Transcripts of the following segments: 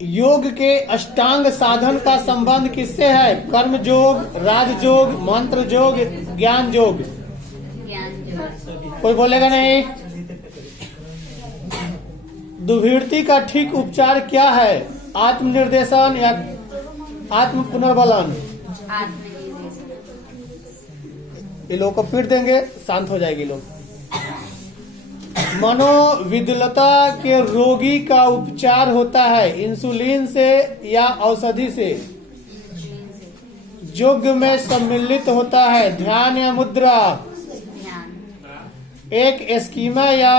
योग के अष्टांग साधन का संबंध किससे है? कर्म योग, राजयोग, मंत्र योग, ज्ञान योग। कोई बोलेगा नहीं? दुर्वृत्ति का ठीक उपचार क्या है? आत्मनिर्देशन या आत्म पुनर्बलन? ये लोग को फिर देंगे, शांत हो जाएगी लोग। मनोविद्युलता के रोगी का उपचार होता है इंसुलिन से या औषधि से? योग में सम्मिलित होता है ध्यान या मुद्रा? एक स्कीमा या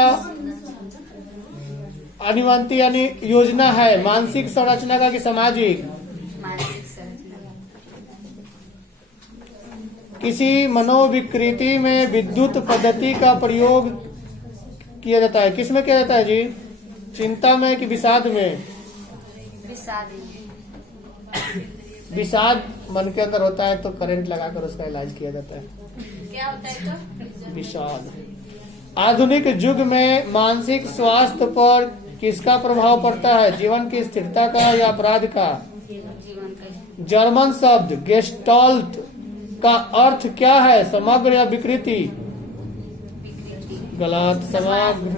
अनुमति यानी योजना है, मानसिक संरचना का कि सामाजिक? किसी मनोविकृति में विद्युत पद्धति का प्रयोग किया जाता है, किसमें किया जाता है जी? चिंता में कि विषाद में? विषाद मन के अंदर होता है तो करंट लगाकर उसका इलाज किया जाता है। क्या होता है तो? विषाद। आधुनिक युग में मानसिक स्वास्थ्य पर किसका प्रभाव पड़ता है? जीवन की स्थिरता का या अपराध का? जीवन का। जर्मन शब्द गेस्टाल्ट का अर्थ क्या है? समग्र या विकृति? गलत। समग्र।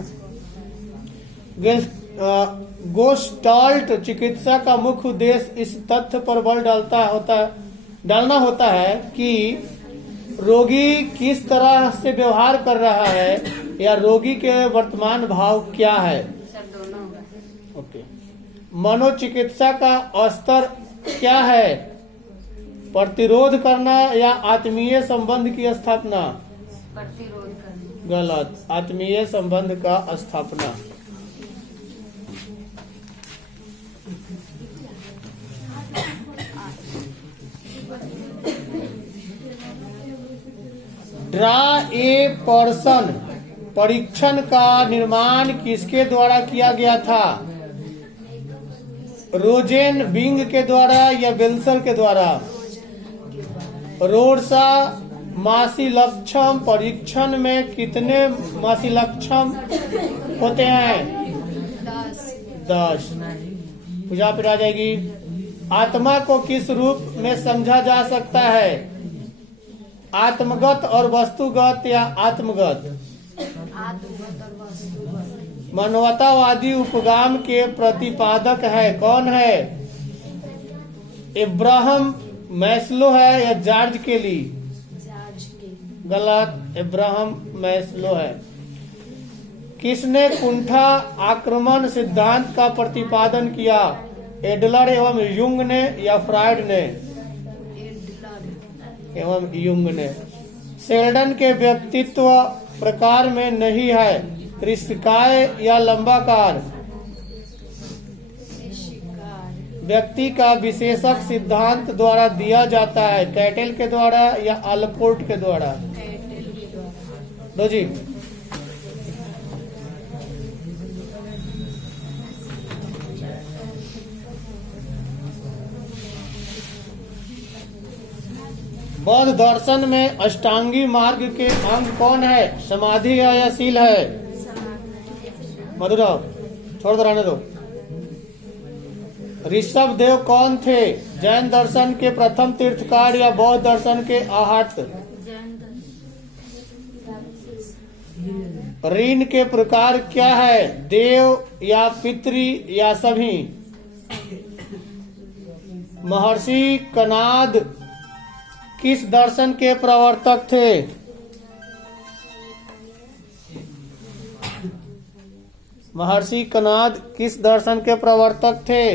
गेस्टाल्ट चिकित्सा का मुख्य उद्देश्य इस तथ्य पर बल डालना होता है कि रोगी किस तरह से व्यवहार कर रहा है या रोगी के वर्तमान भाव क्या है। सब दोनों होगा। ओके। मनोचिकित्सा का स्तर क्या है? प्रतिरोध करना या आत्मीय संबंध की स्थापना? प्रतिरोध करना। गलत। आत्मीय संबंध का स्थापना। ड्रा ए पर्सन परीक्षण का निर्माण किसके द्वारा किया गया था? रोजेन बिंग के द्वारा या बेल्सर के द्वारा? रोडसा मासिलक्षण परीक्षण में कितने मासिलक्षण होते हैं? 10। पूजा पर आ जाएगी। आत्मा को किस रूप में समझा जा सकता है? आत्मगत और वस्तुगत या आत्मगत? आत्मगत और वस्तुगत। मानवतावादी उपगाम के प्रतिपादक है कौन है? इब्राहिम मैस्लो है या जॉर्ज केली? गलत। इब्राहिम मैस्लो है। किसने कुंठा आक्रमण सिद्धांत का प्रतिपादन किया? एडलर एवं युंग ने या फ्रायड ने? एवं युंग ने। शेल्डन के व्यक्तित्व प्रकार में नहीं है, त्रिशिकाय या लंबाकार? व्यक्ति का विशेषक सिद्धांत द्वारा दिया जाता है, कैटेल के द्वारा या अल्पोर्ट के द्वारा? दो जी। बौद्ध दर्शन में अष्टांगी मार्ग के अंग कौन है? समाधि है या शील है? मधुराव छोड़ दो, रहने दो। ऋषभ देव कौन थे? जैन दर्शन के प्रथम तीर्थकार या बौद्ध दर्शन के आहत? ऋण के प्रकार क्या है? देव या पितृ या सभी? महर्षि कनाद किस दर्शन के प्रवर्तक थे? महर्षि कनाद किस दर्शन के प्रवर्तक थे?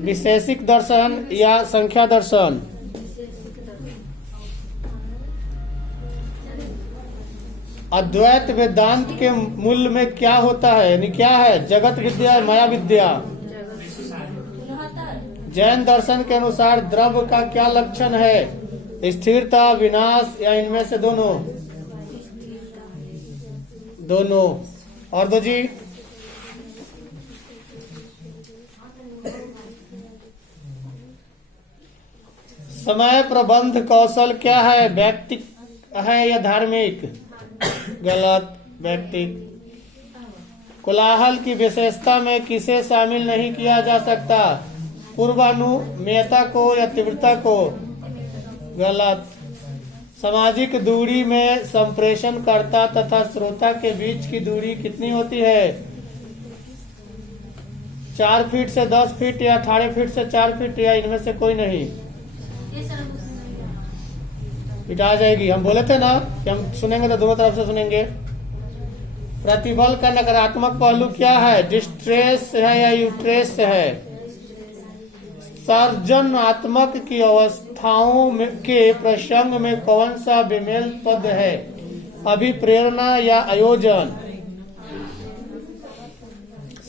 विशेषिक दर्शन या संख्या दर्शन? अद्वैत वेदांत के मूल में क्या होता है यानी क्या है? जगत विद्या, माया विद्या? जैन दर्शन के अनुसार द्रव्य का क्या लक्षण है? स्थिरता, विनाश या इनमें से दोनों? दोनों। और दो जी। समय प्रबंध कौशल क्या है? व्यक्ति है या धार्मिक? गलत। व्यक्ति। कोलाहल की विशेषता में किसे शामिल नहीं किया जा सकता? पूर्वानुमेयता को या तीव्रता को? गलत। सामाजिक दूरी में संप्रेषणकर्ता तथा श्रोता के बीच की दूरी कितनी होती है? 4 फीट से 10 फीट या 18 फीट से 4 फीट या इनमें से कोई नहीं? आ जाएगी। हम बोले थे ना कि हम सुनेंगे तो दोनों तरफ से सुनेंगे। प्रतिबल का नकारात्मक पहलू क्या है? डिस्ट्रेस है या यूट्रेस है? सर्जनात्मक की अवस्थाओं के प्रसंग में कौन सा विमेल पद है? अभिप्रेरणा या आयोजन?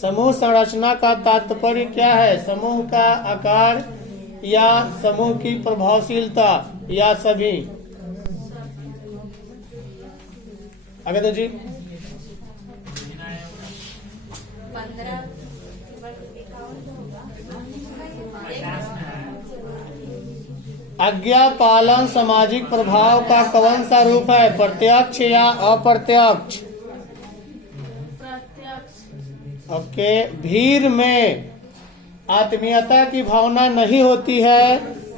समूह संरचना का तात्पर्य क्या है? समूह का आकार या समूह की प्रभावशीलता या सभी? आगे तो जी। 15 आज्ञा पालन सामाजिक प्रभाव का कौन सा रूप है? प्रत्यक्ष या अप्रत्यक्ष? ओके। भीड़ में आत्मीयता की भावना नहीं होती है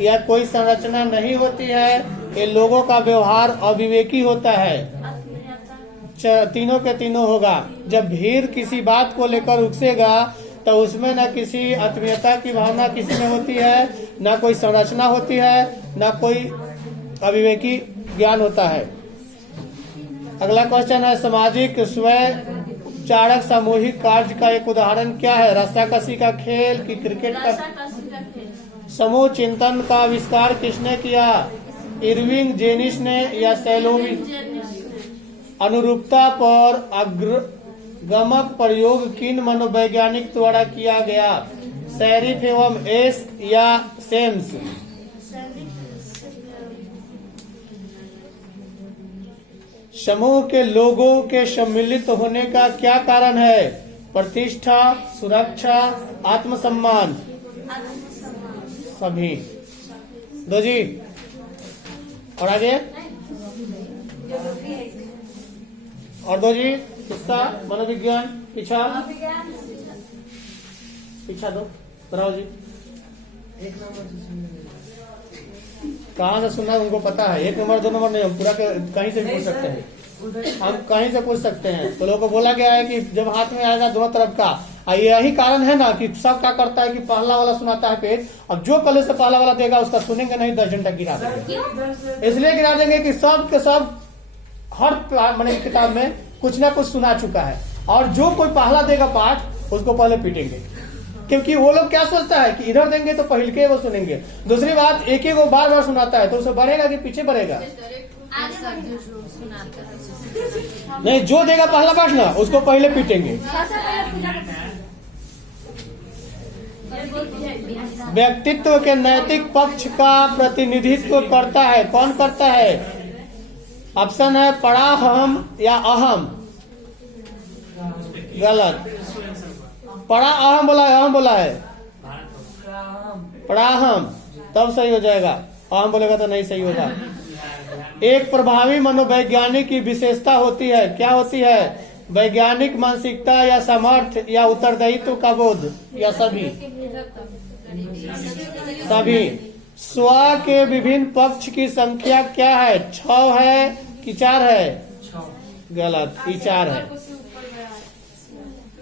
या कोई संरचना नहीं होती है, ये लोगों का व्यवहार अविवेकी होता है। तीनों के तीनों होगा। जब भीड़ किसी बात को लेकर उकसेगा तो उसमें न किसी आत्मीयता की भावना किसी में होती है, न कोई संरचना होती है, न कोई अविवेकी ज्ञान होता है। अगला क्वेश्चन है, सामाजिक स्वयं चारक सामूहिक कार्य का एक उदाहरण क्या है? रस्साकसी का खेल कि क्रिकेट का? समूह चिंतन का आविष्कार किसने किया? इरविंग जेनिस ने या सैलोविच? अनुरूपता पर अग्रगमक प्रयोग किन मनोवैज्ञानिक द्वारा किया गया? सैरिफ एवं एस या सेम्स? समूह के लोगों के सम्मिलित होने का क्या कारण है? प्रतिष्ठा, सुरक्षा, आत्मसम्मान? सभी। दो जी। और आगे? और दो जी। हिस्सा मनोविज्ञान पीछा पीछा दो बनाओ जी। कहाँ से सुनना है उनको पता है। 1 नंबर 2 नंबर नहीं, हम पूरा कहीं से भी पूछ सकते हैं। हम कहीं से पूछ सकते हैं। तो लोगों को बोला गया है कि जब हाथ में आएगा दोनों तरफ का, यही कारण है ना कि सब क्या करता है कि पहला वाला सुनाता है पेज। अब जो पहले से पहला वाला देगा उसका सुनेंगे नहीं, 10 घंटा गिरा देंगे। इसलिए गिरा देंगे कि सब के सब हर मैंने किताब में कुछ ना कुछ सुना चुका है, और जो कोई पहला देगा पाठ उसको पहले पीटेंगे। क्योंकि वो लोग क्या सोचता है कि इधर देंगे तो पहले के वो सुनेंगे। दूसरी बात, एक ही वो बार बार सुनाता है तो उसे बढ़ेगा कि पीछे बढ़ेगा? नहीं, जो देगा पहला पाठ ना उसको पहले पीटेंगे। व्यक्तित्व के नैतिक पक्ष का प्रतिनिधित्व करता है, कौन करता है? ऑप्शन है पराहम या अहम? गलत। परा अहम बोला है, अहम बोला है? पराहम तब सही हो जाएगा, अहम बोलेगा तो नहीं सही होगा। एक प्रभावी मनोवैज्ञानिक की विशेषता होती है, क्या होती है? वैज्ञानिक मानसिकता या सामर्थ्य या उत्तरदायित्व का बोध या सभी? सभी। स्व के विभिन्न पक्ष की संख्या क्या है? 6 है कि 4 है? गलत, ये 4 है।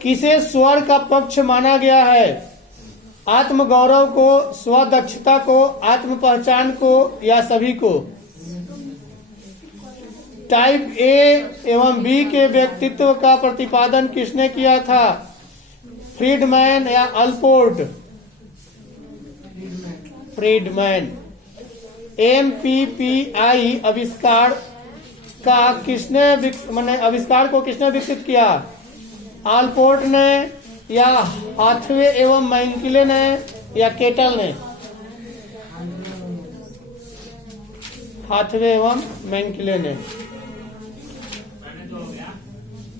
किसे स्वर का पक्ष माना गया है? आत्मगौरव को, स्वदक्षता को, आत्म पहचान को या सभी को? टाइप ए एवं बी के व्यक्तित्व का प्रतिपादन किसने किया था? फ्रीडमैन या अल्पोर्ट? फ्रीडमैन। MPPI आविष्कार का किसने आविष्कार को किसने विकसित किया? अल्पोर्ट ने या हाथवे एवं मैंकिले ने या केटल ने? हाथवे एवं मैंकिले ने।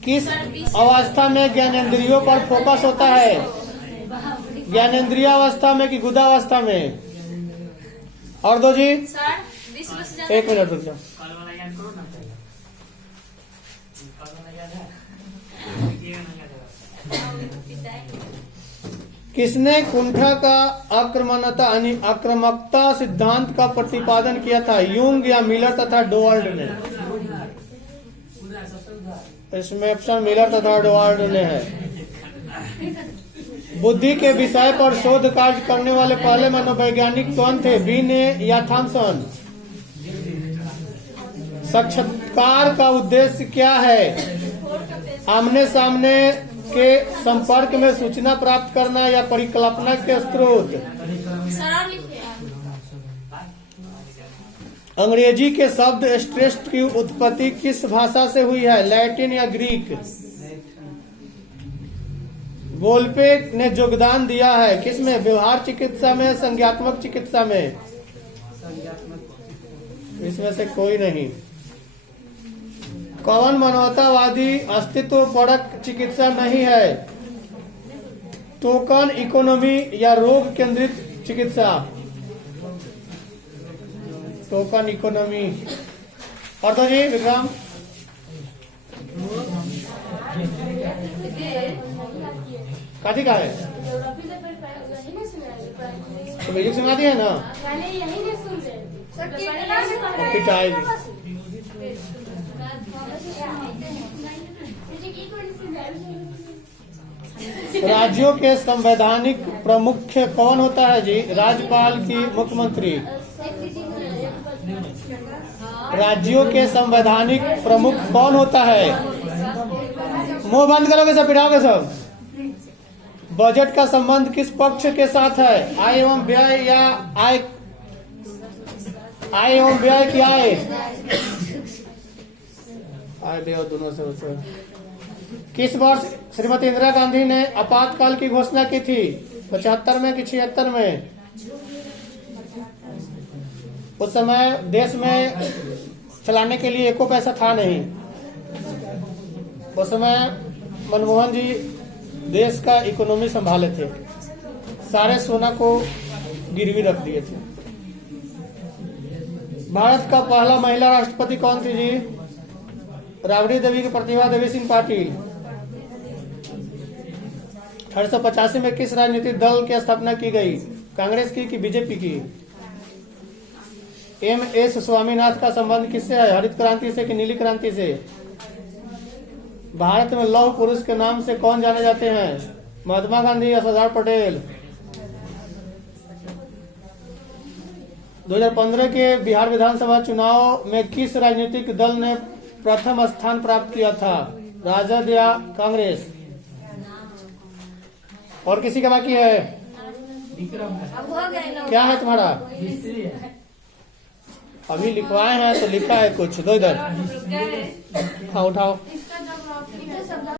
किस अवस्था में ज्ञानेंद्रियों पर फोकस होता है? ज्ञानेंद्रिय अवस्था में कि गुदावस्था में? और दो जी। 1 मिनट रुक जाओ। किसने कुंठा का आक्रमणता यानी आक्रामकता सिद्धांत का प्रतिपादन किया था, यूंग या मिलर तथा डोवाल्ड ने? इसमें ऑप्शन मिलर तथा डोवाल्ड ने है। बुद्धि के विषय पर शोध कार्य करने वाले पहले मनोवैज्ञानिक कौन थे, बीने या थॉमसन? साक्षात्कार का उद्देश्य क्या है, आमने सामने के संपर्क में सूचना प्राप्त करना या परिकल्पना के स्रोत? अंग्रेजी के शब्द श्रेष्ठ की उत्पत्ति किस भाषा से हुई है, लैटिन या ग्रीक? वोल्पे ने योगदान दिया है किसमें, व्यवहार चिकित्सा में, संज्ञात्मक चिकित्सा में? इसमें से कोई नहीं। कौन मानवतावादी अस्तित्व परक चिकित्सा नहीं है, टोकन इकोनॉमी या रोग केंद्रित चिकित्सा? Token economy. और तो जी विक्रम, काठी का है तो म्यूजिक सुना दिया ना, पिटाई। राज्यों के संवैधानिक प्रमुख कौन होता है जी, राज्यपाल की मुख्यमंत्री? राज्यों के संवैधानिक प्रमुख कौन होता है? मुंह बंद करोगे सब, पिटाओगे सब। बजट का संबंध किस पक्ष के साथ है, आय एवं व्यय या आय एवं व्यय की आय व्यय दोनों से होते हैं। किस वर्ष श्रीमती इंदिरा गांधी ने आपातकाल की घोषणा की थी, 75 में कि 76 में? उस समय देश में चलाने के लिए एको पैसा था नहीं। उस समय मनमोहन जी देश का इकोनॉमी संभाले थे, सारे सोना को गिरवी रख दिए थे। भारत का पहला महिला राष्ट्रपति कौन थी जी, राबड़ी देवी की प्रतिभा देवी सिंह पाटिल? 1885 में किस राजनीतिक दल की स्थापना की गई, कांग्रेस की कि बीजेपी की? एम.एस. स्वामीनाथन का संबंध किससे है, हरित क्रांति से कि नीली क्रांति से? भारत में लौह पुरुष के नाम से कौन जाने जाते हैं, महात्मा गांधी या सरदार पटेल? 2015 के बिहार विधानसभा चुनाव में किस राजनीतिक दल ने प्रथम स्थान प्राप्त किया था, राजद या कांग्रेस? और किसी का बाकी है? क्या है तुम्हारा? अभी लिखवाए हैं तो लिखा है कुछ, दो इधर। हाँ उठाओ।